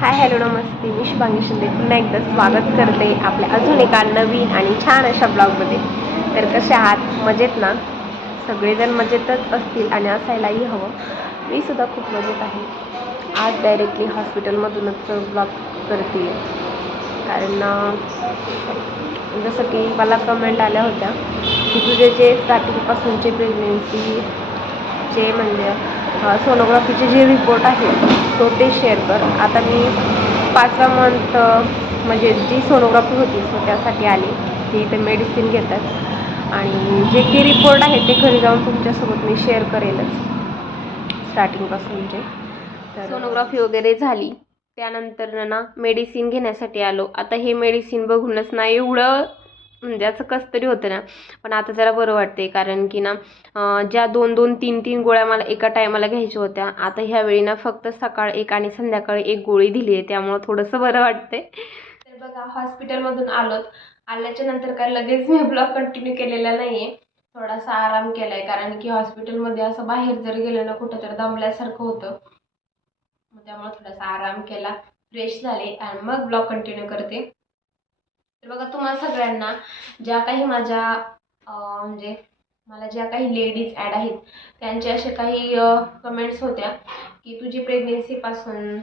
हाय hello नमस्ते. मी शुभांगी शिंदे. पुन्हा एकदा स्वागत करते आपल्या अजून एका नवीन आणि छान अशा ब्लॉगमध्ये. तर कसे आहात? मजेत ना? सगळेजण मजेतच असतील आणि असायलाही हवं. मी सुद्धा खूप मजेत आहे. आज डायरेक्टली हॉस्पिटलमधूनच ब्लॉग करते. कारण जसं की मला कमेंट आल्या होत्या की तुझे जे स्टार्टिंगपासूनचे प्रेग्नेन्सी जे म्हणजे सोनोग्राफीचे जे रिपोर्ट आहे तो ते शेअर कर. आता मी पाचवा मंथ म्हणजे जी सोनोग्राफी होती सो त्यासाठी आली. ती इथे मेडिसिन घेतात. आणि जे काही रिपोर्ट आहे ते घरी जाऊन तुमच्यासोबत मी शेअर करेलच. स्टार्टिंगपासूनचे म्हणजे. तर सोनोग्राफी वगैरे झाली. त्यानंतर ना मेडिसिन घेण्यासाठी आलो. आता हे मेडिसिन बघूनच ना एवढं म्हणजे असं कसं तरी होतं ना. पण आता जरा बरं वाटते कारण की ना ज्या दोन दोन तीन तीन गोळ्या मला एका टायमाला घ्यायच्या होत्या आता ह्यावेळी ना फक्त सकाळ एक आणि संध्याकाळी एक गोळी दिली आहे त्यामुळं थोडंसं बरं वाटते तर बघा हॉस्पिटलमधून आलोत. आल्याच्यानंतर काय लगेच मी ब्लॉग कंटिन्यू केलेला नाही आहे थोडासा आराम केला आहे कारण की हॉस्पिटलमध्ये असं बाहेर जर गेलं ना कुठं तर दमल्यासारखं होतं. मग त्यामुळे थोडासा आराम केला फ्रेश झाले आणि मग ब्लॉग कंटिन्यू करते. तर बघा तुम्हाला सगळ्यांना ज्या काही माझ्या म्हणजे मला ज्या काही लेडीज ॲड आहेत त्यांचे असे काही कमेंट्स होत्या की तुझी प्रेग्नेन्सीपासून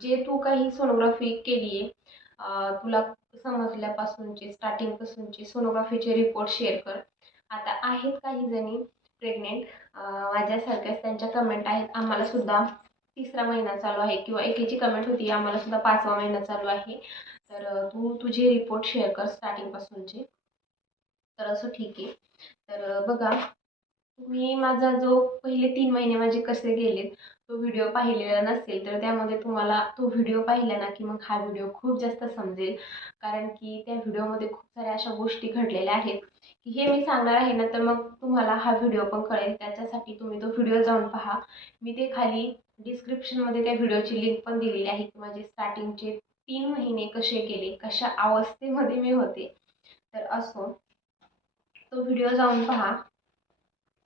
जे तू काही सोनोग्राफी केली आहे तुला समजल्यापासूनचे स्टार्टिंगपासूनचे सोनोग्राफीचे रिपोर्ट शेअर कर. आता आहेत काही जणी प्रेग्नेंट माझ्यासारख्याच त्यांच्या कमेंट आहेत. आम्हाला सुद्धा तिसरा महिना चालू आहे किंवा एकेची कमेंट होती आम्हाला सुद्धा पाचवा महिना चालू आहे. तर तू तुझे रिपोर्ट शेअर कर स्टार्टिंगपासूनचे तर असं ठीक आहे. तर बघा मी माझा जो पहिले तीन महिने माझे कसे गेलेत तो व्हिडिओ पाहिलेला नसेल तर त्यामध्ये तुम्हाला तो व्हिडिओ पाहिला ना की मग हा व्हिडिओ खूप जास्त समजेल. कारण की त्या व्हिडिओमध्ये खूप साऱ्या अशा गोष्टी घडलेल्या आहेत की हे मी सांगणार आहे ना तर मग तुम्हाला हा व्हिडिओ पण कळेल. त्याच्यासाठी तुम्ही तो व्हिडिओ जाऊन पहा. मी ते खाली डिस्क्रिप्शनमध्ये त्या व्हिडिओची लिंक पण दिलेली आहे की माझे स्टार्टिंगचे तीन महिने कसे गेले कशा अवस्थेमध्ये मी होते तर असो. तो व्हिडिओ जाऊन पहा.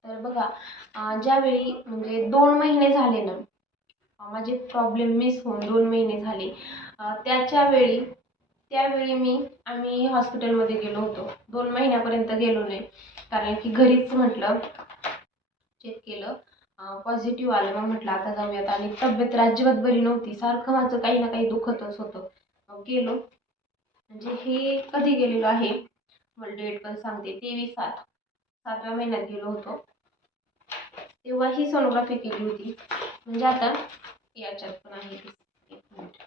तर बघा ज्यावेळी म्हणजे दोन महिने झाले ना माझे प्रॉब्लेम मिस होऊन दोन महिने झाले त्याच्यावेळी त्याच्या वेळी त्यावेळी मी आम्ही हॉस्पिटलमध्ये गेलो होतो. दोन महिन्यापर्यंत गेलो नाही. कारण की घरीच म्हटलं चेक केलं. पॉझिटिव्ह आलं मग म्हटलं आता जाऊयात. आणि तब्येत तर अजिबात बरी नव्हती. सारखं माझं काही ना काही दुखतच होतं. गेलो. म्हणजे हे कधी गेलेलो आहे? मला डेट पण सांगते. तेवीस सात. सातव्या महिन्यात गेलो होतो. तेव्हा ही सोनोग्राफी केली होती. म्हणजे आता याच्यात पण आहे. एक मिनिट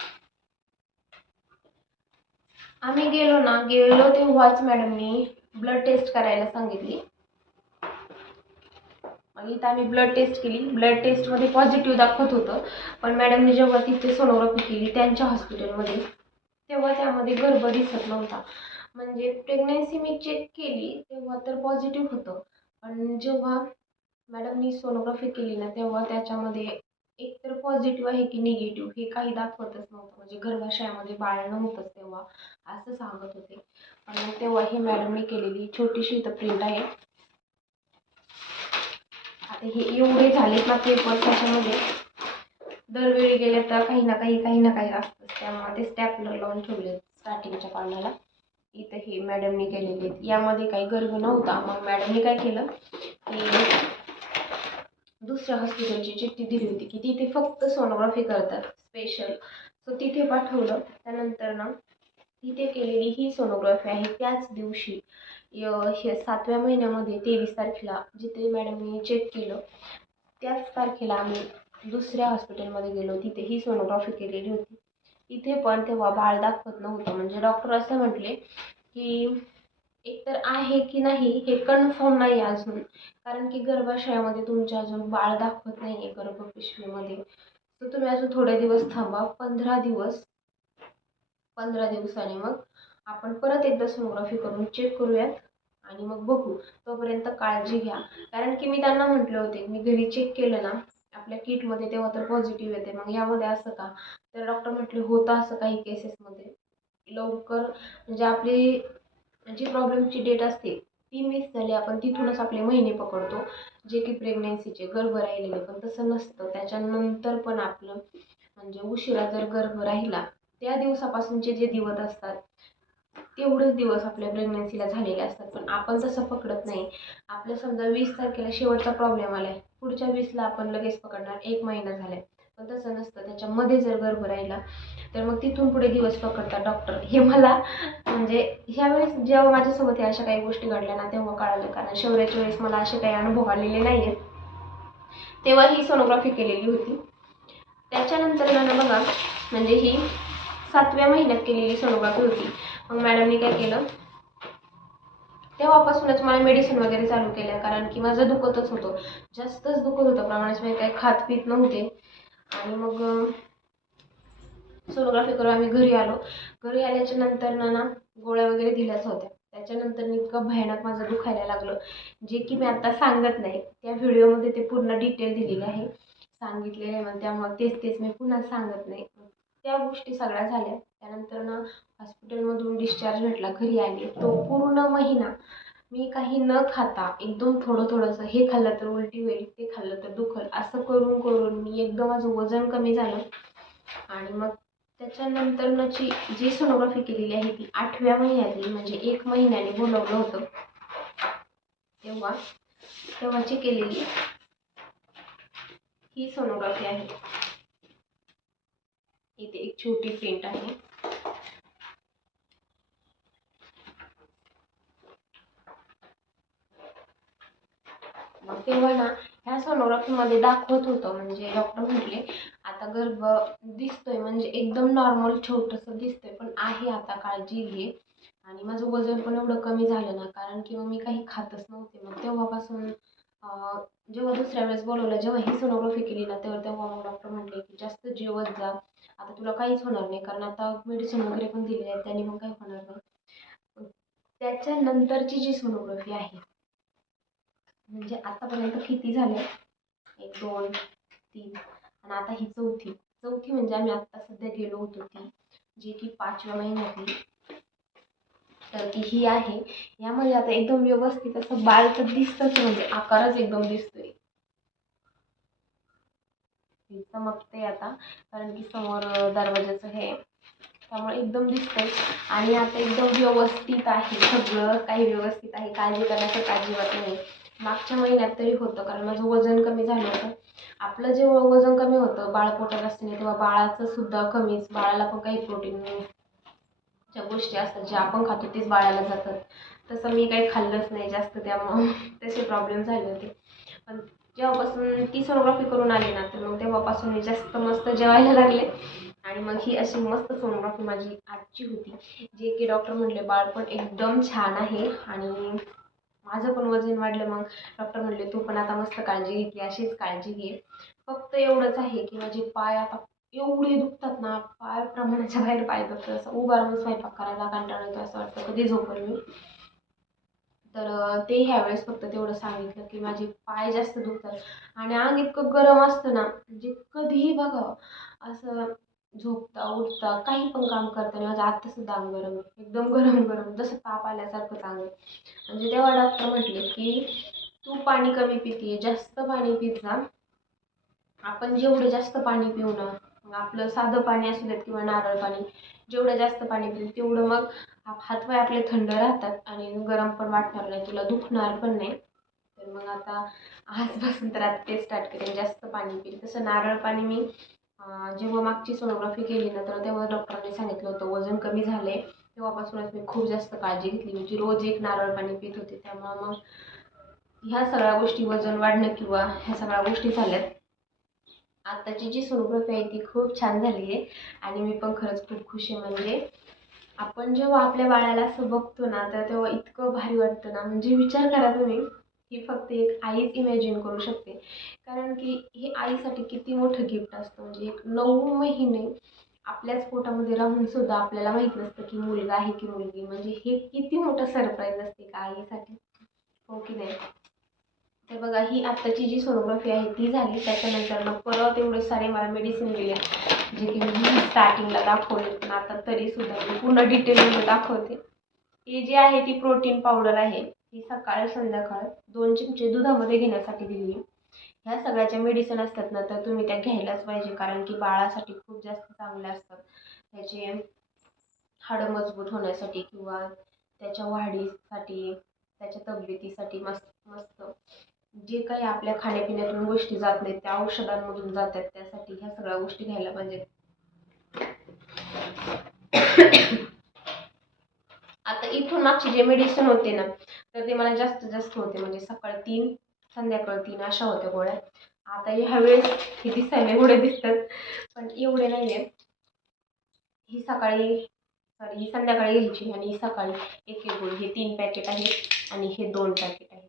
आम्ही गेलो ना. गेलो तेव्हाच मॅडमनी ब्लड टेस्ट करायला सांगितली. मग इथं आम्ही ब्लड टेस्ट केली. ब्लड टेस्टमध्ये पॉझिटिव्ह दाखवत होतं. पण मॅडमने जेव्हा तिथे सोनोग्राफी केली त्यांच्या हॉस्पिटलमध्ये तेव्हा त्यामध्ये गर्भ दिसत नव्हता. म्हणजे प्रेग्नन्सी मी चेक केली तेव्हा तर पॉझिटिव्ह होतं. पण जेव्हा मॅडमनी सोनोग्राफी केली ना तेव्हा त्याच्यामध्ये एकतर पॉझिटिव्ह आहे की निगेटिव्ह हे काही दाखवतच नव्हतं. म्हणजे गर्भाशयामध्ये बाळ नव्हतंच तेव्हा असं सांगत होते. आणि तेव्हा ही मॅडमनी केलेली छोटीशी इथं प्रिंट आहे. आता हे एवढे झालेत ना पेपर त्याच्यामध्ये. दरवेळी गेले तर काही ना काही काही ना काही असतंच. त्यामुळे ते स्टॅपलर लावून ठेवले स्टार्टिंगच्या पानाला. इथं हे मॅडमनी केलेले आहेत. यामध्ये काही गर्भ नव्हता. मग मॅडमनी काय केलं? की दुसऱ्या हॉस्पिटलची चिठ्ठी दिली होती की तिथे फक्त सोनोग्राफी करतात स्पेशल सो तिथे पाठवलं. त्यानंतर ना तिथे केलेली ही सोनोग्राफी आहे त्याच दिवशी. य- हे सातव्या महिन्यामध्ये तेवीस तारखेला जिथे मॅडमनी चेक केलं त्याच तारखेला आम्ही दुसऱ्या हॉस्पिटलमध्ये गेलो. तिथे ही सोनोग्राफी केलेली होती. इथे पण तेव्हा बाळ दाखवत नव्हतं. म्हणजे डॉक्टर असं म्हटले की एकतर आहे की नाही हे कन्फर्म नाही अजून. कारण की गर्भाशयामध्ये तुमच्या अजून बाळ दाखवत नाही आहे गर्भपिशवीमध्ये. तर तुम्ही अजून थोडे दिवस थांबा. पंधरा दिवस पंधरा दिवसाने मग आपण परत एकदा सोनोग्राफी करून चेक करूयात. आणि मग बघू तोपर्यंत काळजी घ्या. कारण की मी त्यांना म्हटले होते मी घरी चेक केलं ना आपल्या किटमध्ये तेव्हा तर पॉझिटिव्ह येते. मग यामध्ये असं का? तर डॉक्टर म्हटले होतं असं काही केसेसमध्ये लवकर म्हणजे आपली जी प्रॉब्लेमची डेट असते ती मिस झाली आपण तिथूनच आपले महिने पकडतो. जे की प्रेग्नेन्सीचे गर्भ राहिलेले पण तसं नसतं. त्याच्यानंतर पण आपलं म्हणजे उशिरा जर गर्भ राहिला त्या दिवसापासूनचे जे दिवस असतात तेवढेच दिवस आपल्या प्रेग्नन्सीला झालेले असतात. पण आपण तसं पकडत नाही. आपल्या समजा वीस तारखेला शेवटचा प्रॉब्लेम आला आहे पुढच्या वीसला आपण लगेच पकडणार. एक महिना झाला आहे पण तसं नसतं. त्याच्यामध्ये जर गर्भ राहिला तर मग तिथून पुढे दिवस पकडतात डॉक्टर हे मला म्हणजे ह्यावेळेस जेव्हा माझ्यासोबत या अशा काही गोष्टी घडल्या ना तेव्हा कळालं. कारण शौर्याच्या वेळेस मला असे काही अनुभव आलेले नाही आहेत तेव्हा ही सोनोग्राफी केलेली होती. त्याच्यानंतर ना बघा म्हणजे ही सातव्या महिन्यात केलेली सोनोग्राफी होती. मग मॅडमनी काय केलं? तेव्हापासूनच मला मेडिसिन वगैरे चालू केल्या कारण की माझं दुखतच होतं. जास्तच दुखत होतं प्रमाणाशिवाय म्हणजे काही खात पित नव्हते. आणि मग सोनोग्राफी करून आम्ही घरी आलो. घरी आल्याच्यानंतर ना ना गोळ्या वगैरे दिल्याच होत्या. त्याच्यानंतर इतकं भयानक माझं दुखायला लागलं. जे की मी आता सांगत नाही त्या व्हिडिओमध्ये ते पूर्ण डिटेल दिलेले आहे. सांगितलेले आहे मग त्यामुळे तेच तेच मी पुन्हा सांगत नाही. त्या गोष्टी सगळ्या झाल्या. त्यानंतर ना हॉस्पिटलमधून डिस्चार्ज भेटला घरी आली. तो पूर्ण महिना मी काही न खाता एकदम थोडं थोडंसं हे खाल्लं तर उलटी होईल ते खाल्लं तर दुखल असं करून करून मी एकदम माझं वजन कमी झालं. आणि मग त्याच्यानंतरची जी सोनोग्राफी केलेली आहे ती आठव्या महिन्यातली म्हणजे एक महिन्याने बोलवलं होतं. तेव्हा तेव्हाची केलेली ही सोनोग्राफी आहे. इथे एक छोटी प्रिंट आहे. मग तेव्हा ना ह्या सोनोग्राफीमध्ये दाखवत होतं म्हणजे डॉक्टर म्हटले आता गर्भ दिसतोय म्हणजे एकदम नॉर्मल छोटंसं दिसतंय पण आहे आता काळजी घे. आणि माझं वजन पण एवढं कमी झालं ना कारण की मग मी काही खातच नव्हते. मग तेव्हापासून जेव्हा दुसऱ्या वेळेस बोलवलं जेव्हा ही सोनोग्राफी केली ना तेव्हा तेव्हा मग डॉक्टर म्हटले की जास्त जेवत जा. आता तुला काहीच होणार नाही कारण आता मेडिसिन वगैरे पण दिले आहेत त्याने मग काही होणार नाही. त्याच्यानंतरची जी सोनोग्राफी आहे म्हणजे आतापर्यंत किती झाले? एक दोन तीन. आणि आता ही चौथी. चौथी म्हणजे आम्ही आत्ता सध्या गेलो होतो ती जी की पाचव्या महिन्यातली. तर ती ही आहे. यामध्ये आता एकदम व्यवस्थित असं बाळ तर दिसतंच म्हणजे आकारच एकदम दिसतोय. हे चमकते आता कारण की समोर दरवाजाचं हे त्यामुळे एकदम दिसतंय. आणि आता एकदम व्यवस्थित आहे. सगळं काही व्यवस्थित आहे. काळजी करण्याचं काळजी वाटत नाही मागच्या महिन्यात तरी होतं कारण माझं वजन कमी झालं होतं. आपलं जेव्हा वजन कमी होतं बाळ पोटात नाही तेव्हा बाळाचं सुद्धा कमीच. बाळाला पण काही प्रोटीन ज्या गोष्टी असतात ज्या आपण खातो तेच बाळाला जातात. तसं मी काही खाल्लंच नाही जास्त त्यामुळं. तसे प्रॉब्लेम झाले होते. पण जेव्हापासून ती सोनोग्राफी करून आली ना तर मग तेव्हापासून मी जास्त मस्त जेवायला लागले. आणि मग ही अशी मस्त सोनोग्राफी माझी आजची होती. जे की डॉक्टर म्हटले बाळपण एकदम छान आहे. आणि माझं पण वजन वाढलं. मग डॉक्टर म्हटले तू पण आता मस्त काळजी घेतली अशीच काळजी घे. फक्त एवढंच आहे की माझे पाय आता एवढे दुखतात ना पाय प्रमाणाच्या बाहेर पाय दुखतात. असं उभा राहून स्वयंपाक करायला कंटाळा येतो असं वाटतं. कधी झोपेल मी? तर ते ह्यावेळेस फक्त तेवढं सांगितलं की माझे पाय जास्त दुखतात. आणि अंग इतकं गरम असतं ना म्हणजे कधीही बघावं असं झोपता उठता काही पण काम करताना माझं आत्तासुद्धा अंग गरम आहे. एकदम गरम गरम. जसं ताप आल्यासारखं अंग आहे. म्हणजे तेव्हा डॉक्टर म्हटले की तू पाणी कमी पिते जास्त पाणी पित जा. आपण जेवढं जास्त पाणी पिऊ ना आपलं साधं पाणी असू देत किंवा नारळ पाणी जेवढं जास्त पाणी पिऊ तेवढं मग हा- हातपाय आपले थंड राहतात आणि गरम पण वाटणार नाही तुला दुखणार पण नाही. तर मग आता आजपासून तर आता ते स्टार्ट करेन जास्त पाणी पिईल तसं नारळ पाणी मी जेव्हा मागची सोनोग्राफी केली ना तर तेव्हा डॉक्टरांनी सांगितलं होतं वजन कमी झालं आहे तेव्हापासूनच मी खूप जास्त काळजी घेतली. म्हणजे रोज एक नारळ पाणी पित होते. त्यामुळं मग ह्या सगळ्या गोष्टी वजन वाढणं किंवा ह्या सगळ्या गोष्टी झाल्यात. आत्ताची जी सोनोग्राफी आहे ती खूप छान झाली आहे. आणि मी पण खरंच खूप खुश आहे. म्हणजे आपण जेव्हा आपल्या बाळाला असं बघतो ना तर तेव्हा इतकं भारी वाटतं ना. म्हणजे विचार करा तुम्ही ही फक्त एक आईच इमॅजिन करू शकते. कारण की हे आईसाठी किती मोठं गिफ्ट असतं. म्हणजे एक नऊ महिने आपल्याच पोटामध्ये राहून सुद्धा आपल्याला माहीत नसतं की मुलगा आहे की मुलगी. म्हणजे हे किती मोठं सरप्राईज असते का आईसाठी. हो की नाही? तर बघा ही आत्ताची जी सोनोग्राफी आहे ती झाली. त्याच्यानंतर मग परत एवढे सारे मला मेडिसिन दिले जे की मी स्टार्टिंगला दाखवले. पण आता तरीसुद्धा मी पूर्ण डिटेलमध्ये दाखवते. ही जी आहे ती प्रोटीन पावडर आहे ही सकाळ संध्याकाळ दोन चिमचे दुधामध्ये घेण्यासाठी दिली ह्या सगळ्याच्या मेडिसिन असतात ना तर तुम्ही त्या घ्यायलाच पाहिजे कारण की बाळासाठी खूप जास्त चांगल्या असतात. त्याचे हाडं मजबूत होण्यासाठी किंवा त्याच्या वाढीसाठी त्याच्या तब्येतीसाठी मस्त मस्त. जे काही आपल्या खाण्यापिण्यातून गोष्टी जात नाहीत त्या औषधांमधून जात आहेत त्यासाठी ह्या सगळ्या गोष्टी घ्यायला पाहिजेत. आता इथून मागची जे मेडिसिन होते ना तर ते मला जास्त जास्त होते. म्हणजे सकाळ तीन संध्याकाळ तीन अशा होत्या गोळ्या. आता ह्या वेळेस हे दिसायला एवढे दिसतात पण एवढे नाही आहे ही सकाळी सॉरी ही संध्याकाळी घ्यायची आणि ही सकाळी एक एक गोळी हे तीन पॅकेट आहे आणि हे दोन पॅकेट आहे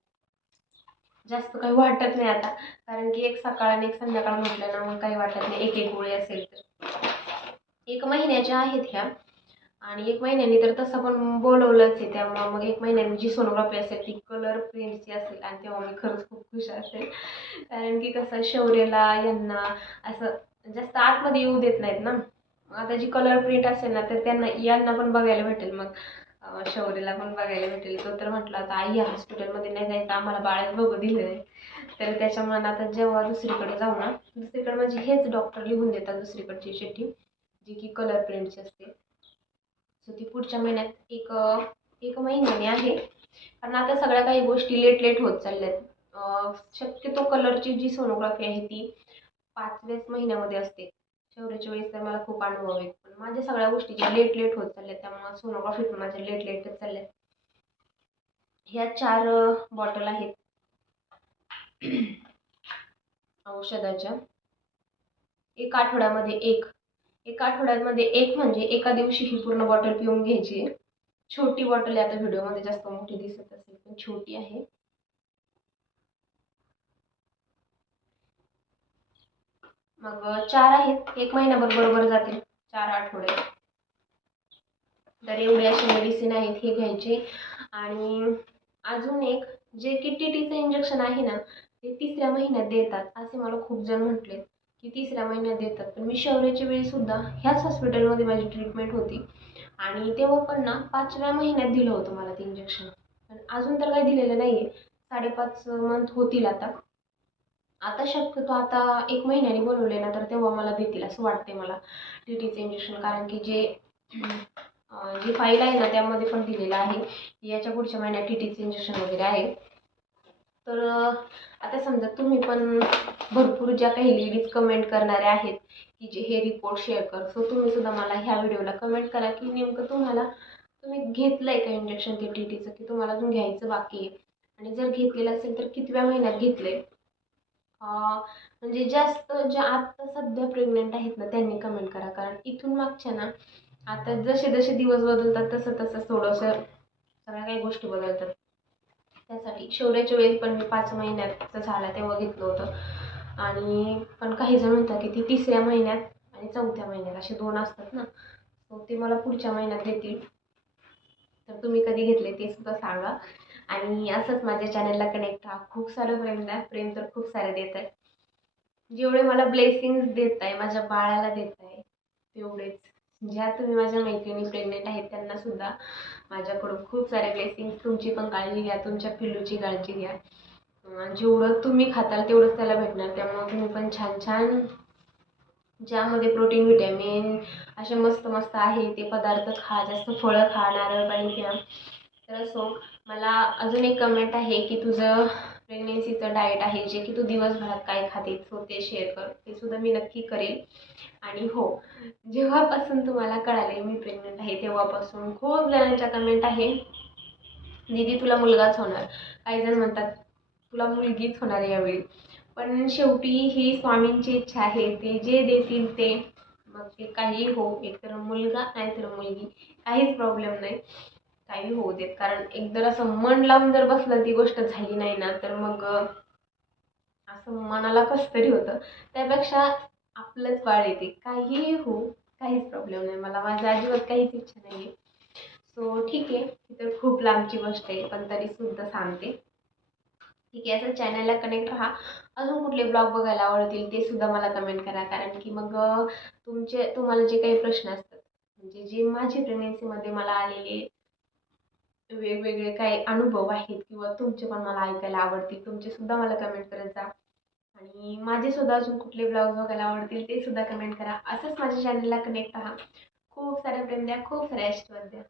जास्त काही वाटत नाही आता. कारण की एक सकाळ आणि एक संध्याकाळ म्हटलं ना मग काही वाटत नाही. एक एक गोळी असेल तर. एक महिन्याच्या आहेत ह्या. आणि एक महिन्यानी तर तसं पण बोलवलंच आहे. त्यामुळं मग एक महिन्याने जी सोनोग्राफी असेल ती कलर प्रिंटची असेल आणि तेव्हा मी खरंच खूप खुश असेल. कारण की कसं शौर्यला यांना असं जास्त आतमध्ये येऊ देत नाहीत ना. आता जी कलर प्रिंट असेल ना तर त्यांना यांना पण बघायला भेटेल मग. शौर्यला पण बघायला भेटेल. तो तर म्हटलं आता आई हॉस्पिटलमध्ये नाही जायचं आम्हाला बाळच बघू दिलं आहे तर त्याच्यामुळे आता जेव्हा दुसरीकडे जाऊ ना दुसरीकडे म्हणजे हेच डॉक्टर लिहून देतात दुसरीकडची चिठ्ठी जी की कलर प्रिंटची असते. सो ती पुढच्या महिन्यात एक एक महिन्याने आहे. कारण आता सगळ्या काही गोष्टी लेट लेट होत चालल्या आहेत शक्यतो कलरची जी सोनोग्राफी आहे ती पाचव्याच महिन्यामध्ये असते. शौर्याच्या वेळेस तर मला खूप अनुभव आहेत माझ्या सगळ्या गोष्टी ज्या लेट लेट होत चालल्या त्यामुळं सोनोग्राफी पण माझ्या लेट लेटच चालल्या ह्या चार बॉटल आहेत. औषधाच्या. एक आठवड्यामध्ये एक. एका आठवड्यामध्ये एक म्हणजे एका दिवशी ही पूर्ण बॉटल पिऊन घ्यायची. आहे छोटी बॉटल आहे आता व्हिडिओमध्ये जास्त मोठी दिसत असेल पण छोटी आहे. मग चार आहेत. एक महिन्याभर बरोबर जातील. चार आठवडे. तर एवढे असे मेडिसिन आहेत हे घ्यायचे. आणि अजून एक जे की टी टीचं इंजेक्शन आहे ना ते तिसऱ्या महिन्यात देतात. असे मला खूप जण म्हटले की तिसऱ्या महिन्यात देतात. पण मी शौर्याच्या वेळीसुद्धा ह्याच हॉस्पिटलमध्ये माझी ट्रीटमेंट होती. आणि तेव्हा पण ना पाचव्या महिन्यात दिलं होतं मला ते इंजेक्शन पण अजून तर काही दिलेलं नाही आहे साडेपाच मंथ होतील आता. आता शक्यतो आता एक महिन्याने बोलवले ना तर तेव्हा मला देतील असं वाटते मला टी टीचं इंजेक्शन कारण की जे जी फाईल आहे ना त्यामध्ये पण दिलेलं आहे. याच्या पुढच्या महिन्यात टी टीचं इंजेक्शन वगैरे आहे. तर आता समजा तुम्ही पण भरपूर ज्या काही लेडीज कमेंट करणाऱ्या आहेत की जे हे रिपोर्ट शेअर कर सो तुम्ही सुद्धा मला ह्या व्हिडिओला कमेंट करा की नेमकं तुम्हाला तुम्ही घेतलं आहे का इंजेक्शन ते टी टीचं की तुम्हाला अजून घ्यायचं बाकी आहे? आणि जर घेतलेलं असेल तर कितव्या महिन्यात घेतलं आहे म्हणजे जास्त जे आत्ता सध्या प्रेग्नंट आहेत ना त्यांनी कमेंट करा. कारण इथून मागच्या ना आता जसे जसे दिवस बदलतात तसं तसं थोडंसं सगळ्या काही गोष्टी बदलतात. त्यासाठी शौर्याच्या वेळेस पण मी पाच महिन्याचं झाला तेव्हा घेतलं होतं. आणि पण काही जण म्हणतात की ती तिसऱ्या महिन्यात आणि चौथ्या महिन्यात असे दोन असतात ना. सो ते मला पुढच्या महिन्यात देतील. तर तुम्ही कधी घेतले ते सुद्धा सांगा. आणि असंच माझ्या चॅनलला कनेक्ट राहा. खूप सारं प्रेम द्या प्रेम तर खूप सारे देत आहे जेवढे मला ब्लेसिंग्स देत आहे माझ्या बाळाला देत आहे तेवढेच. ज्या तुम्ही माझ्या मैत्रिणी प्रेग्नेंट आहेत त्यांना सुद्धा माझ्याकडून खूप सारे ब्लेसिंग्स तुमची पण काळजी घ्या तुमच्या पिल्लूची काळजी घ्या. जेवढं तुम्ही खाताल तेवढंच त्याला भेटणार. त्यामुळे तुम्ही पण छान छान ज्यामध्ये प्रोटीन व्हिटॅमिन असे मस्त मस्त आहे ते पदार्थ खा. जास्त फळं खा नारळ पाणी प्या तर असो मला अजून एक कमेंट आहे की तुझं प्रेग्नेन्सीचं डाएट आहे जे की तू दिवसभरात काय खाते सो ते शेअर कर. ते सुद्धा मी नक्की करेल. आणि हो जेव्हापासून तुम्हाला कळाले मी प्रेग्नंट आहे तेव्हापासून खूप जणांच्या कमेंट आहे. दीदी तुला मुलगाच होणार. काही जण म्हणतात तुला मुलगीच होणार यावेळी. पण शेवटी ही स्वामींची इच्छा आहे ते जे देतील ते. मग ते काही हो एकतर मुलगा नाहीतर मुलगी. काहीच प्रॉब्लेम नाही. काही होऊ देत. कारण एकदा असं मन लावून जर बसलं ती गोष्ट झाली नाही ना तर मग असं मनाला कसं तरी होतं. त्यापेक्षा आपलंच बाळ येते. काहीही हो काहीच प्रॉब्लेम नाही. मला माझ्या अजिबात काहीच इच्छा नाही आहे सो ठीक आहे. ही तर खूप लांबची गोष्ट आहे पण तरीसुद्धा सांगते. ठीक आहे. असं चॅनलला कनेक्ट राहा. अजून कुठले ब्लॉग बघायला आवडतील ते सुद्धा मला कमेंट करा. कारण की मग तुमचे तुम्हाला जे काही प्रश्न असतात म्हणजे जे माझी प्रेग्नेन्सीमध्ये मला आलेले वेगवेगळे काही अनुभव आहेत किंवा तुमचे पण मला ऐकायला आवडतील. तुमचेसुद्धा मला कमेंट करत जा. आणि माझेसुद्धा अजून कुठले ब्लॉग्स बघायला आवडतील ते सुद्धा कमेंट करा. असंच माझ्या चॅनलला कनेक्ट राहा. खूप सारे प्रेम द्या खूप सारे आशीर्वाद द्या.